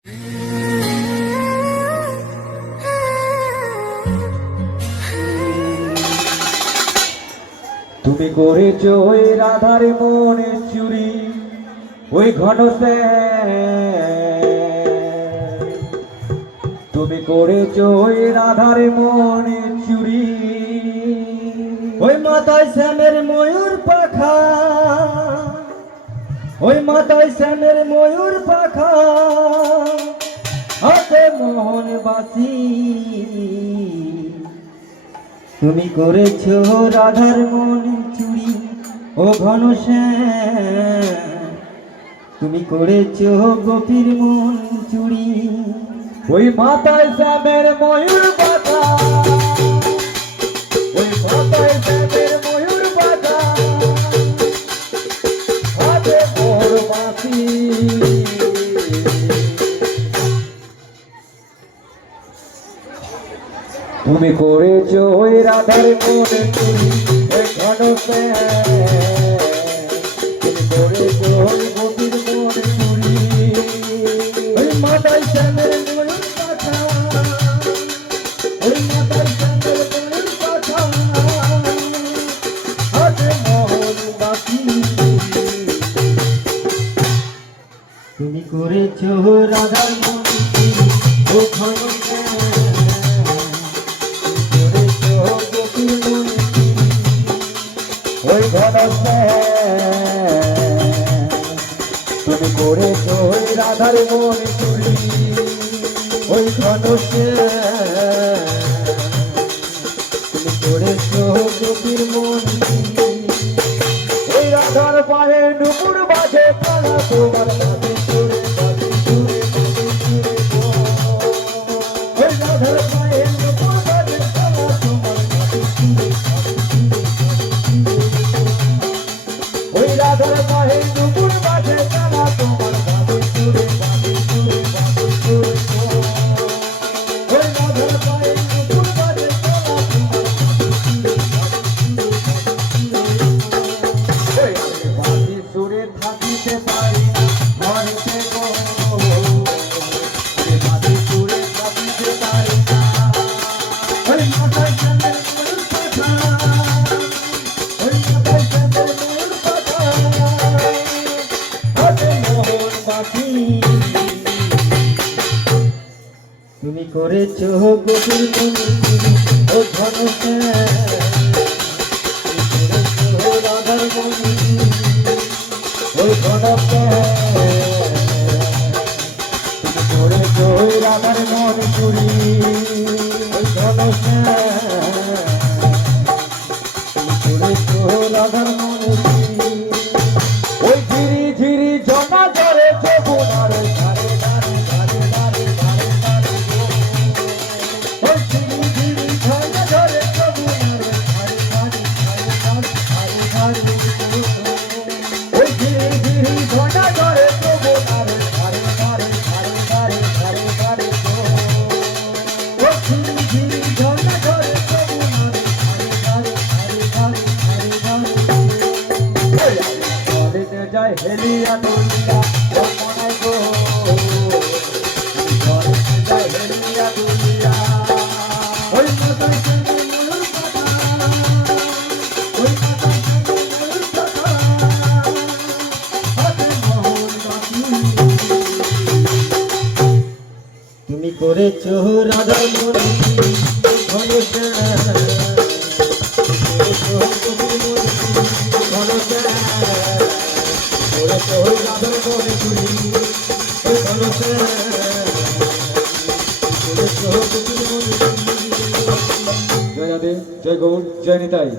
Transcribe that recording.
তুমি করেছো ওই রাধার মনে চুরি, ওই ঘন তুমি করেছো ওই রাধার মনে চুরি, ওই মাথায় শ্যামের ময়ূর পাখা, ওই মাথায় শ্যামের ময়ূর পাখা, হাতে মোহন বাসি। তুমি করেছো রাধার মনে চুরি, ও ঘন তুমি করেছো গোপীর মন চুরি। ওই মাথায় শ্যামের ময়ূর পাখা, ওই মাথায় শ্যামের ময়ূর পাখা, হাতে মোহন বাসি। তুমি করেছো ওই রাধার মনে চুরি, ওই ঘন তুমি করেছো ওই গোপীর মনে চুরি। ওই মাথায় শ্যামের ময়ূর পাখা, ওই মাথায় শ্যামের ময়ূর পাখা, হাতে মোহন বাসি। তুমি করেছো রাধার মনে চুরি, ও ঘন ওই ঘন তুমি করেছো ওই রাধার মনে চুরি, ওই ঘন তুমি করেছো গোপীর মন। ওই রাধার পায়ে নুপুর বাজে কালা তোমার কাছে চুরে বাজে চুরে বাজে চুরে। ওই রাধার পায়ে নুপুর বাজে কালা তোমার কাছে চুরে বাজে চুরে। ওই রাধার পায়ে নুপুর বাজে কালা তোমার বাজে চুরে বাজে চুরে বাজে চুরে। ওই রাধার পায়ে নুপুর বাজে কালা তোমার বাজি সুরে থাকিতে পারি ঘরেতে গো, বাজি সুরে থাকিতে পারি না। ওই মাথায় শ্যামের ময়ূর পাখা, ওই মাথায় শ্যামের ময়ূর পাখা, হাতে মোহন বাসি। তুমি করেছো গোপীর মনে চুরি, ও ঘন রাধার মনে চুরি, ওই ঘন তুমি করেছো ওই রাধার মনে চুরি, ওই ঘন তুমি করেছো রাধার মনে চুরি। ওই ঝিরি ঝিরি জমা করে যমুনার ধারে ধারে ধারে ধারে ধারে ধারে। ওই ঝিরি ঝিরি ঝর্ণা ঝরে যমুনার ধারে ধারে ধারে ধারে ধারে ধারে। ওই ঝিরি ঝিরি ঝর্ণা ঝরে যমুনার ধারে ধারে ধারে ধারে ধারে ধারে। ওই ঝিরি ঝিরি ঝর্ণা ঝরে যমুনার ধারে ধারে ধারে ধারে ধারে ধারে। জলেতে যায় হেলিয়া দুলিয়া যমুনায় গো, জলেতে যায় হেলিয়া দুলিয়া। ওই মাথায় শ্যামের ময়ূর পাখা, ওই মাথায় শ্যামের ময়ূর পাখা, হাতে মোহন বাসি। তুমি করেছো রাধার মনে চুরি, ঘন করেছো গোপীর মনে চুরি, ঘন করেছো রাধার মনে চুরি, ওই ঘন করেছো গোপীর মনে চুরি। জয় রাধে, জয় গৌর, জয় নিতাই।